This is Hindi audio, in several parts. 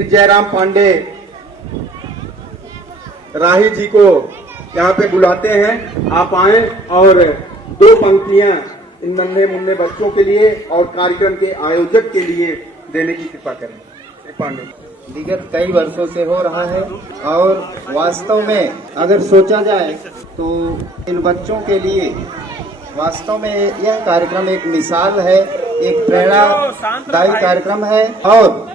श्री जयराम पांडे राही जी को यहाँ पे बुलाते हैं। आप आए और दो पंक्तियां इन नन्हे मुन्ने बच्चों के लिए और कार्यक्रम के आयोजक के लिए देने की कृपा करें। श्री पांडे। विगत कई वर्षों से हो रहा है और वास्तव में अगर सोचा जाए तो इन बच्चों के लिए वास्तव में यह कार्यक्रम एक मिसाल है, एक प्रेरणादायी कार्यक्रम है। और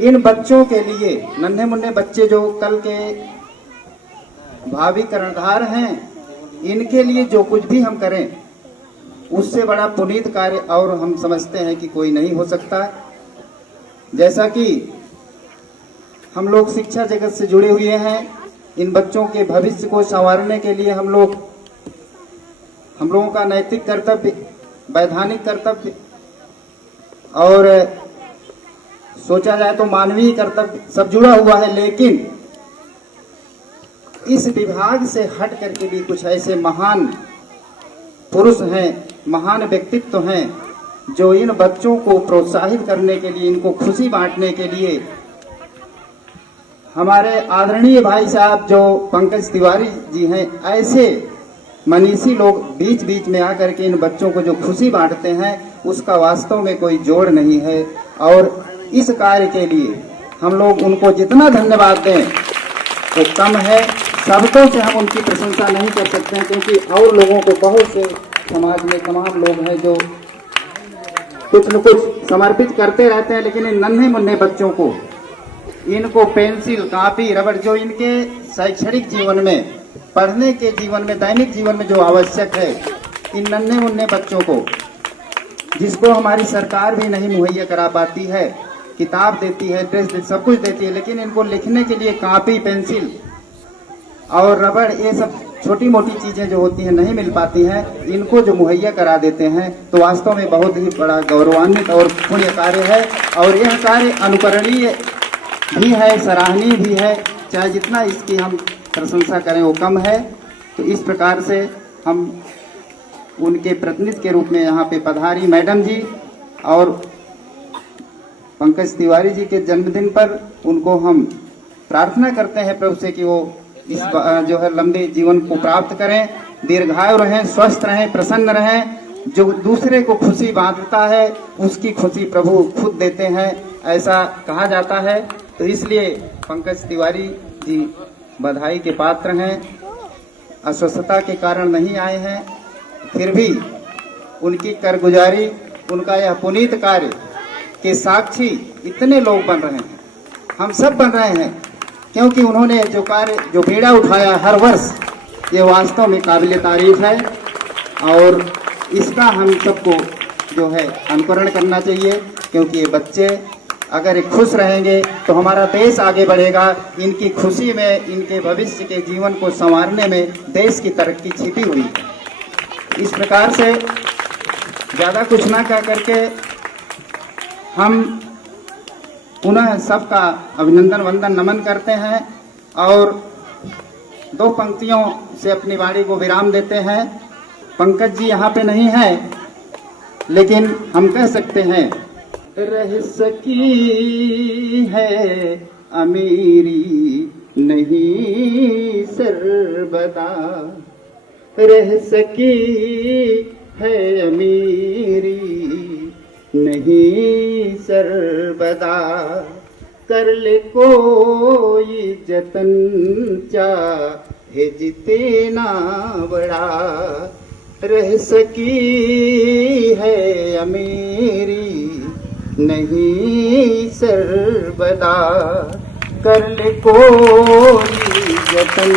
इन बच्चों के लिए, नन्हे मुन्ने बच्चे जो कल के भावी कर्णधार हैं, इनके लिए जो कुछ भी हम करें उससे बड़ा पुनीत कार्य और हम समझते हैं कि कोई नहीं हो सकता। जैसा कि हम लोग शिक्षा जगत से जुड़े हुए हैं, इन बच्चों के भविष्य को संवारने के लिए हम लोगों का नैतिक कर्तव्य, वैधानिक कर्तव्य और सोचा जाए तो मानवीय कर्तव्य सब जुड़ा हुआ है। लेकिन इस विभाग से हट करके भी कुछ ऐसे महान पुरुष हैं, महान व्यक्तित्व हैं जो इन बच्चों को प्रोत्साहित करने के लिए, इनको खुशी बांटने के लिए हमारे आदरणीय भाई साहब जो पंकज तिवारी जी हैं, ऐसे मनीषी लोग बीच बीच में आकर के इन बच्चों को जो खुशी बांटते हैं उसका वास्तव में कोई जोड़ नहीं है। और इस कार्य के लिए हम लोग उनको जितना धन्यवाद दें वो कम है। शब्दों से हम उनकी प्रशंसा नहीं कर सकते हैं, क्योंकि और लोगों को बहुत से समाज में तमाम लोग हैं जो कुछ न कुछ समर्पित करते रहते हैं, लेकिन इन नन्हे मुन्ने बच्चों को, इनको पेंसिल, कापी, रबड़ जो इनके शैक्षणिक जीवन में, पढ़ने के जीवन में, दैनिक जीवन में जो आवश्यक है, इन नन्हे मुन्ने बच्चों को, जिसको हमारी सरकार भी नहीं मुहैया करा पाती है, किताब देती है, ड्रेस देती, सब कुछ देती है, लेकिन इनको लिखने के लिए कापी, पेंसिल और रबड़, ये सब छोटी मोटी चीजें जो होती हैं नहीं मिल पाती हैं, इनको जो मुहैया करा देते हैं तो वास्तव में बहुत ही बड़ा गौरवान्वित और पुण्य कार्य है। और यह कार्य अनुकरणीय भी है, सराहनीय भी है, चाहे जितना इसकी हम प्रशंसा करें वो कम है। तो इस प्रकार से हम उनके प्रतिनिधि के रूप में यहाँ पे पधारी मैडम जी और पंकज तिवारी जी के जन्मदिन पर उनको हम प्रार्थना करते हैं प्रभु से कि वो इस जो है लंबे जीवन को प्राप्त करें, दीर्घायु रहें, स्वस्थ रहें, प्रसन्न रहें। जो दूसरे को खुशी बांटता है उसकी खुशी प्रभु खुद देते हैं, ऐसा कहा जाता है। तो इसलिए पंकज तिवारी जी बधाई के पात्र हैं। अस्वस्थता के कारण नहीं आए हैं, फिर भी उनकी कारगुजारी, उनका यह पुनीत कार्य के साक्षी इतने लोग बन रहे हैं, हम सब बन रहे हैं, क्योंकि उन्होंने जो कार्य, जो बीड़ा उठाया हर वर्ष, ये वास्तव में काबिल तारीफ है। और इसका हम सबको जो है अनुकरण करना चाहिए, क्योंकि ये बच्चे अगर खुश रहेंगे तो हमारा देश आगे बढ़ेगा। इनकी खुशी में, इनके भविष्य के जीवन को संवारने में देश की तरक्की छिपी हुई है। इस प्रकार से ज़्यादा कुछ ना कह करके हम पुनः सबका अभिनंदन, वंदन, नमन करते हैं और दो पंक्तियों से अपनी वाणी को विराम देते हैं। पंकज जी यहाँ पे नहीं है, लेकिन हम कह सकते हैं, रह सकी है अमीरी नहीं सर्वदा, रह सकी है अमीरी नहीं सर्वदा, कर ले कोई जतन चाहे जितना बड़ा, रह सकी है अमीरी नहीं सर्वदा, कर ले कोई जतन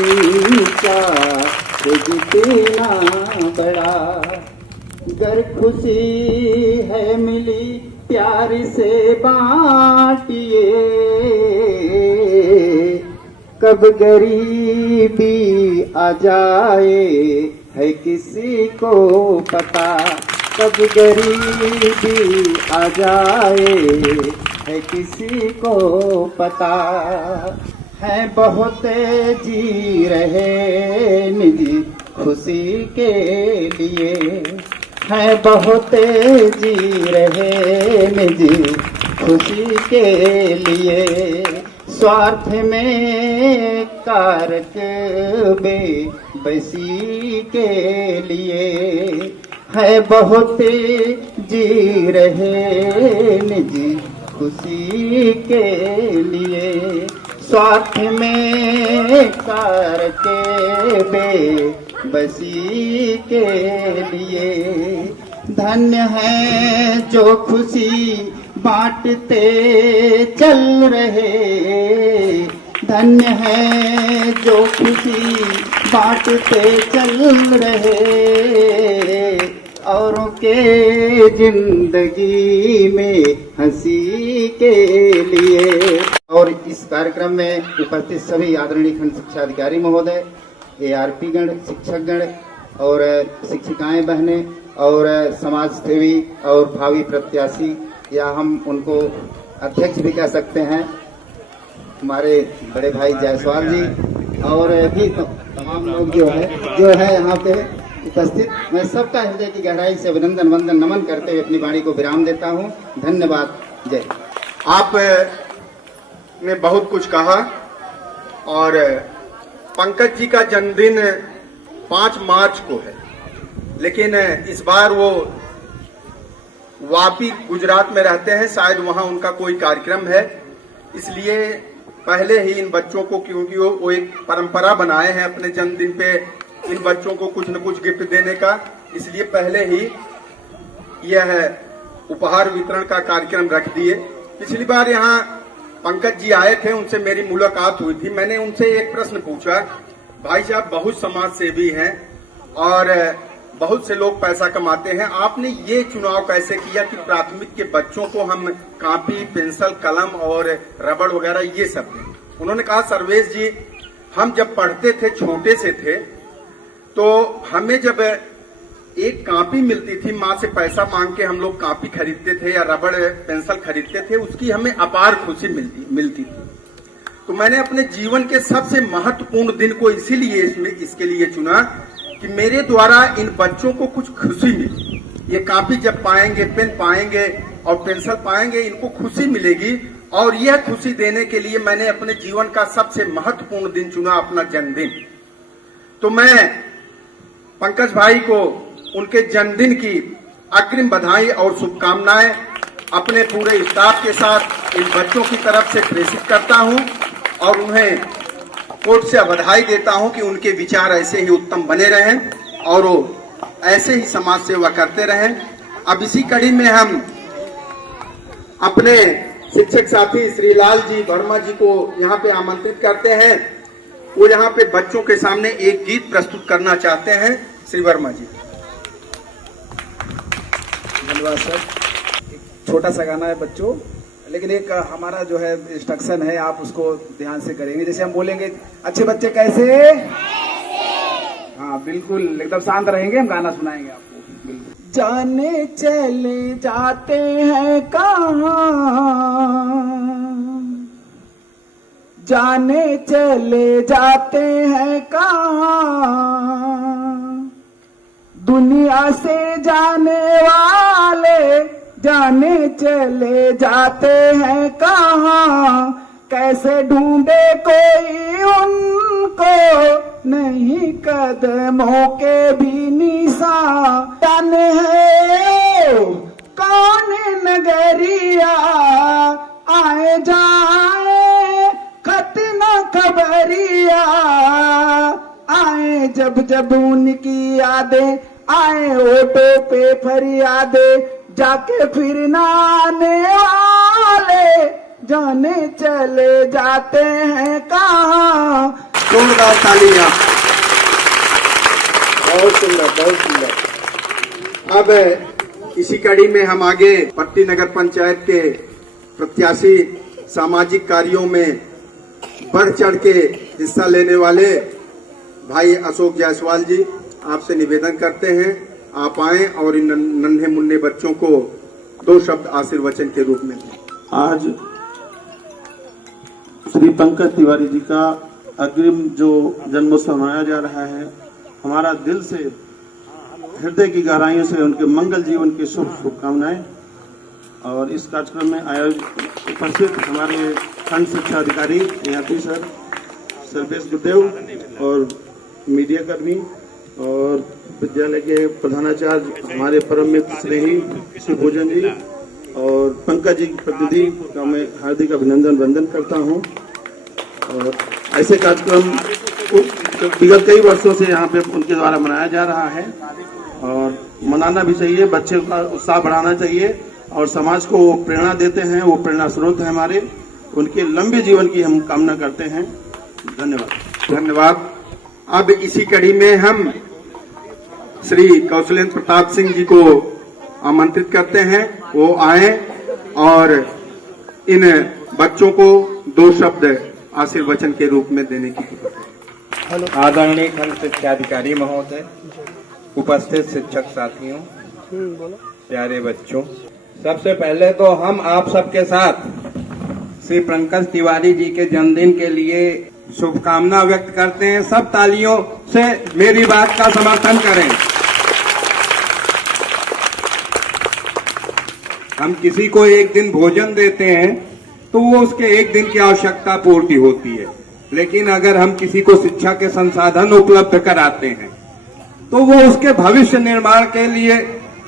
चाहे जितना बड़ा, गर खुशी है मिली प्यार से बांटिए, कब गरीबी आ जाए है किसी को पता, कब गरीबी आ जाए है किसी को पता, है बहुत जी रहे निजी खुशी के लिए, है बहुत जी रहे निजी खुशी के लिए, स्वार्थ में कारक बेबसी के लिए, है बहुत जी रहे निज खुशी के लिए, स्वार्थ में कारक बेबसी के लिए। धन्य है जो खुशी बांटते चल रहे, धन्य है जो खुशी बांटते चल रहे, औरों के जिंदगी में हंसी के लिए। और इस कार्यक्रम में उपस्थित सभी आदरणीय खंड शिक्षा अधिकारी महोदय, ARP गण, शिक्षक गण और शिक्षिकाएं बहनें और समाज सेवी और भावी प्रत्याशी, या हम उनको अध्यक्ष भी कह सकते हैं, हमारे बड़े भाई जायसवाल जी और भी तमाम लोग जो है यहाँ पे उपस्थित, मैं सबका हृदय की गहराई से अभिनंदन वंदन नमन करते हुए अपनी वाणी को विराम देता हूँ। धन्यवाद। जय। आप ने बहुत कुछ कहा और पंकज जी का जन्मदिन 5 मार्च को है, लेकिन इस बार वो वापी गुजरात में रहते हैं, शायद वहां उनका कोई कार्यक्रम है, इसलिए पहले ही इन बच्चों को, क्योंकि वो एक परंपरा बनाए हैं अपने जन्मदिन पे इन बच्चों को कुछ न कुछ गिफ्ट देने का, इसलिए पहले ही यह उपहार वितरण का कार्यक्रम रख दिए। पिछली बार यहाँ पंकज जी आए थे, उनसे मेरी मुलाकात हुई थी। मैंने उनसे एक प्रश्न पूछा, भाई साहब बहुत समाज सेवी हैं और बहुत से लोग पैसा कमाते हैं, आपने ये चुनाव कैसे किया कि प्राथमिक के बच्चों को हम कॉपी, पेंसिल, कलम और रबड़ वगैरह ये सब दें? उन्होंने कहा, सर्वेश जी, हम जब पढ़ते थे, छोटे से थे, तो हमें जब एक कॉपी मिलती थी, माँ से पैसा मांग के हम लोग कॉपी खरीदते थे या रबड़ पेंसिल खरीदते थे, उसकी हमें अपार खुशी मिलती थी। तो मैंने अपने जीवन के सबसे महत्वपूर्ण दिन को इसीलिए इसके लिए चुना कि मेरे द्वारा इन बच्चों को कुछ खुशी मिले। ये कॉपी जब पाएंगे, पेन पाएंगे और पेंसिल पाएंगे, इनको खुशी मिलेगी, और यह खुशी देने के लिए मैंने अपने जीवन का सबसे महत्वपूर्ण दिन चुना, अपना जन्मदिन। तो मैं पंकज भाई को उनके जन्मदिन की अग्रिम बधाई और शुभकामनाएं अपने पूरे स्टाफ के साथ इन बच्चों की तरफ से प्रेषित करता हूं और उन्हें कोर्ट से बधाई देता हूं कि उनके विचार ऐसे ही उत्तम बने रहें और वो ऐसे ही समाज सेवा करते रहें। अब इसी कड़ी में हम अपने शिक्षक साथी श्रीलाल जी वर्मा जी को यहाँ पे आमंत्रित करते हैं। वो यहाँ पे बच्चों के सामने एक गीत प्रस्तुत करना चाहते हैं। श्री वर्मा जी। धन्यवाद सर। एक छोटा सा गाना है बच्चों, लेकिन एक हमारा जो है इंस्ट्रक्शन है, आप उसको ध्यान से करेंगे। जैसे हम बोलेंगे, अच्छे बच्चे कैसे? हाँ बिल्कुल, एकदम शांत रहेंगे, हम गाना सुनाएंगे आपको। बिल्कुल। जाने चले जाते हैं कहाँ, जाने चले जाते हैं कहाँ, दुनिया से जाने वाले जाने चले जाते हैं कहाँ, कैसे ढूंढे कोई उनको नहीं कदमों के भी निशान। जाने है कौन नगरिया आए जाए खत न खबरिया, आए जब जब उनकी यादें आए ओटो पे फरियादें, जाके फिर न आने वाले जाने चले जाते हैं कहाँ। जोरदार तालियां। बहुत सुंदर, बहुत सुंदर। अब इसी कड़ी में हम आगे पट्टी नगर पंचायत के प्रत्याशी, सामाजिक कार्यों में बढ़ चढ़ के हिस्सा लेने वाले भाई अशोक जायसवाल जी, आपसे निवेदन करते हैं आप आए और इन नन्हे मुन्ने बच्चों को 2 शब्द आशीर्वचन के रूप में। आज श्री पंकज तिवारी जी का अग्रिम जो जन्मोत्सव मनाया जा रहा है, हमारा दिल से, हृदय की गहराइयों से उनके मंगल जीवन की शुभकामनाएं। और इस कार्यक्रम में उपस्थित हमारे खंड शिक्षा अधिकारी यात्री सर सर्वेश गुरुदेव और मीडिया कर्मी और विद्यालय के प्रधानाचार्य हमारे परम मित्र स्नेही श्री भोजन जी और पंकज जी प्रतिनिधि का मैं हार्दिक अभिनंदन वंदन करता हूं। और ऐसे कार्यक्रम विगत कई वर्षों से यहाँ पे उनके द्वारा मनाया जा रहा है और मनाना भी चाहिए, बच्चे का उत्साह बढ़ाना चाहिए और समाज को वो प्रेरणा देते हैं, वो प्रेरणा स्रोत है हमारे। उनके लंबे जीवन की हम कामना करते हैं। धन्यवाद। धन्यवाद। अब इसी कड़ी में हम श्री कौशलेंद्र प्रताप सिंह जी को आमंत्रित करते हैं, वो आए और इन बच्चों को 2 शब्द आशीर्वचन के रूप में देने की। आदरणीय खंड शिक्षाधिकारी महोदय, उपस्थित शिक्षक साथियों, प्यारे बच्चों, सबसे पहले तो हम आप सबके साथ श्री पंकज तिवारी जी के जन्मदिन के लिए शुभकामना व्यक्त करते हैं। सब तालियों से मेरी बात का समर्थन करें। हम किसी को एक दिन भोजन देते हैं तो वो उसके एक दिन की आवश्यकता पूर्ति होती है, लेकिन अगर हम किसी को शिक्षा के संसाधन उपलब्ध कराते हैं तो वो उसके भविष्य निर्माण के लिए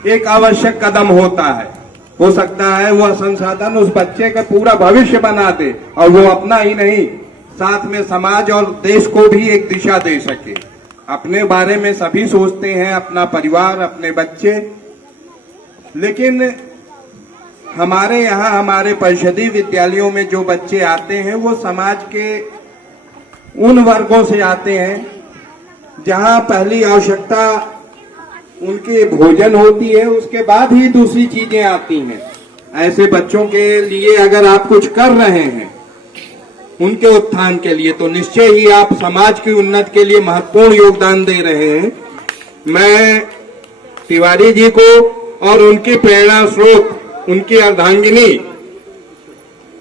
एक आवश्यक कदम होता है। हो सकता है वह संसाधन उस बच्चे का पूरा भविष्य बना दे और वो अपना ही नहीं, साथ में समाज और देश को भी एक दिशा दे सके। अपने बारे में सभी सोचते हैं, अपना परिवार, अपने बच्चे, लेकिन हमारे यहाँ हमारे परिषदीय विद्यालयों में जो बच्चे आते हैं वो समाज के उन वर्गों से आते हैं जहाँ पहली आवश्यकता उनके भोजन होती है, उसके बाद ही दूसरी चीजें आती हैं। ऐसे बच्चों के लिए अगर आप कुछ कर रहे हैं उनके उत्थान के लिए, तो निश्चय ही आप समाज की उन्नति के लिए महत्वपूर्ण योगदान दे रहे हैं। मैं तिवारी जी को और उनकी प्रेरणा स्रोत, उनकी अर्धांगिनी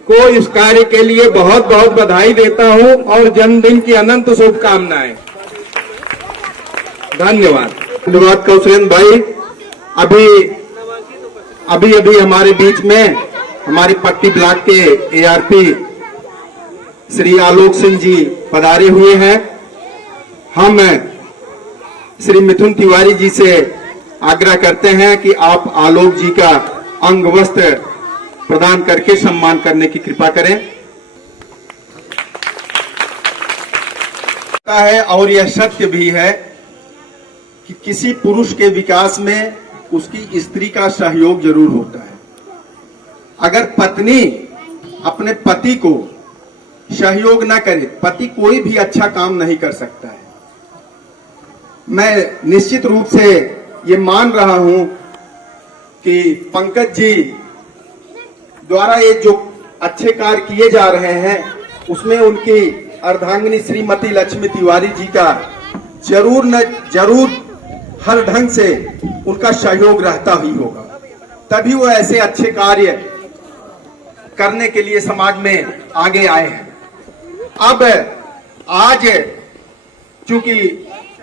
को इस कार्य के लिए बहुत बहुत बधाई देता हूं और जन्मदिन की अनंत शुभकामनाएं। धन्यवाद। धन्यवाद कौशलेंद्र भाई। अभी हमारे बीच में हमारी पट्टी ब्लॉक के एआरपी श्री आलोक सिंह जी पधारे हुए हैं। हम श्री मिथुन तिवारी जी से आग्रह करते हैं कि आप आलोक जी का अंग वस्त्र प्रदान करके सम्मान करने की कृपा करें। है और यह सत्य भी है कि किसी पुरुष के विकास में उसकी स्त्री का सहयोग जरूर होता है। अगर पत्नी अपने पति को सहयोग न करे, पति कोई भी अच्छा काम नहीं कर सकता है। मैं निश्चित रूप से ये मान रहा हूं कि पंकज जी द्वारा ये जो अच्छे कार्य किए जा रहे हैं उसमें उनकी अर्धांगिनी श्रीमती लक्ष्मी तिवारी जी का जरूर हर ढंग से उनका सहयोग रहता ही होगा, तभी वो ऐसे अच्छे कार्य करने के लिए समाज में आगे आए हैं। अब आज चूंकि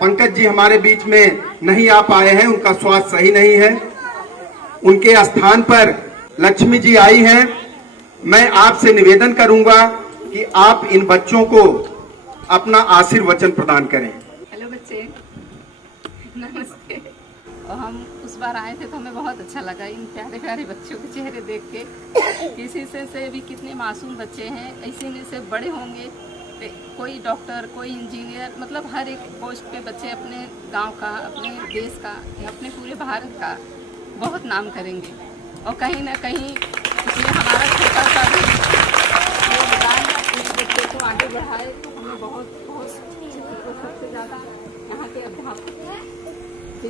पंकज जी हमारे बीच में नहीं आ पाए हैं, उनका स्वास्थ्य सही नहीं है, उनके स्थान पर लक्ष्मी जी आई हैं। मैं आपसे निवेदन करूंगा कि आप इन बच्चों को अपना आशीर्वचन प्रदान करें। हेलो बच्चे, नमस्ते। और हम उस बार आए थे तो हमें बहुत अच्छा लगा इन प्यारे प्यारे बच्चों के चेहरे देख के। किसी से भी कितने मासूम बच्चे हैं, ऐसे में से बड़े होंगे, कोई डॉक्टर, कोई इंजीनियर, मतलब हर एक पोस्ट पे बच्चे अपने गांव का, अपने देश का या अपने पूरे भारत का बहुत नाम करेंगे। और कहीं ना कहीं इसमें हमारा छोटा सा भी योगदान इस बच्चे को आगे बढ़ाए तो हमें बहुत सबसे ज़्यादा यहाँ के अध्यापक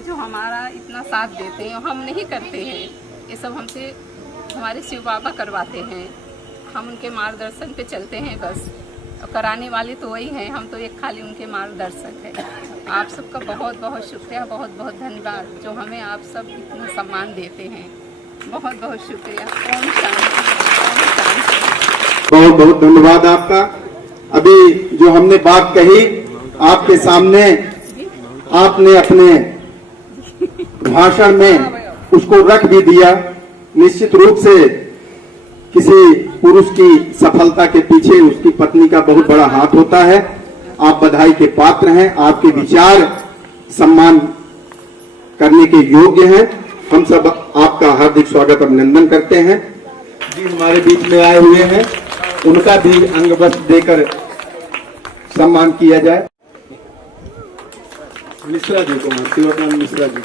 जो हमारा इतना साथ देते हैं, हम नहीं करते हैं, ये सब हमसे हमारे शिव बाबा करवाते हैं। हम उनके मार्गदर्शन पे चलते हैं बस, और कराने वाले तो वही हैं, हम तो एक खाली उनके मार्गदर्शक हैं। आप सबका बहुत बहुत शुक्रिया, बहुत बहुत धन्यवाद जो हमें आप सब इतना सम्मान देते हैं। बहुत बहुत शुक्रिया। ओम शांति, ओम शांति। बहुत बहुत धन्यवाद आपका। अभी जो हमने बात कही आपके सामने, आपने अपने भाषण में उसको रख भी दिया, निश्चित रूप से किसी पुरुष की सफलता के पीछे उसकी पत्नी का बहुत बड़ा हाथ होता है। आप बधाई के पात्र हैं, आपके विचार सम्मान करने के योग्य हैं। हम सब आपका हार्दिक स्वागत अभिनंदन करते हैं। जी हमारे बीच में आए हुए हैं, उनका भी अंग वस्त्र देकर सम्मान किया जाए। मिश्रा जी को, शिवानंद मिश्रा जी।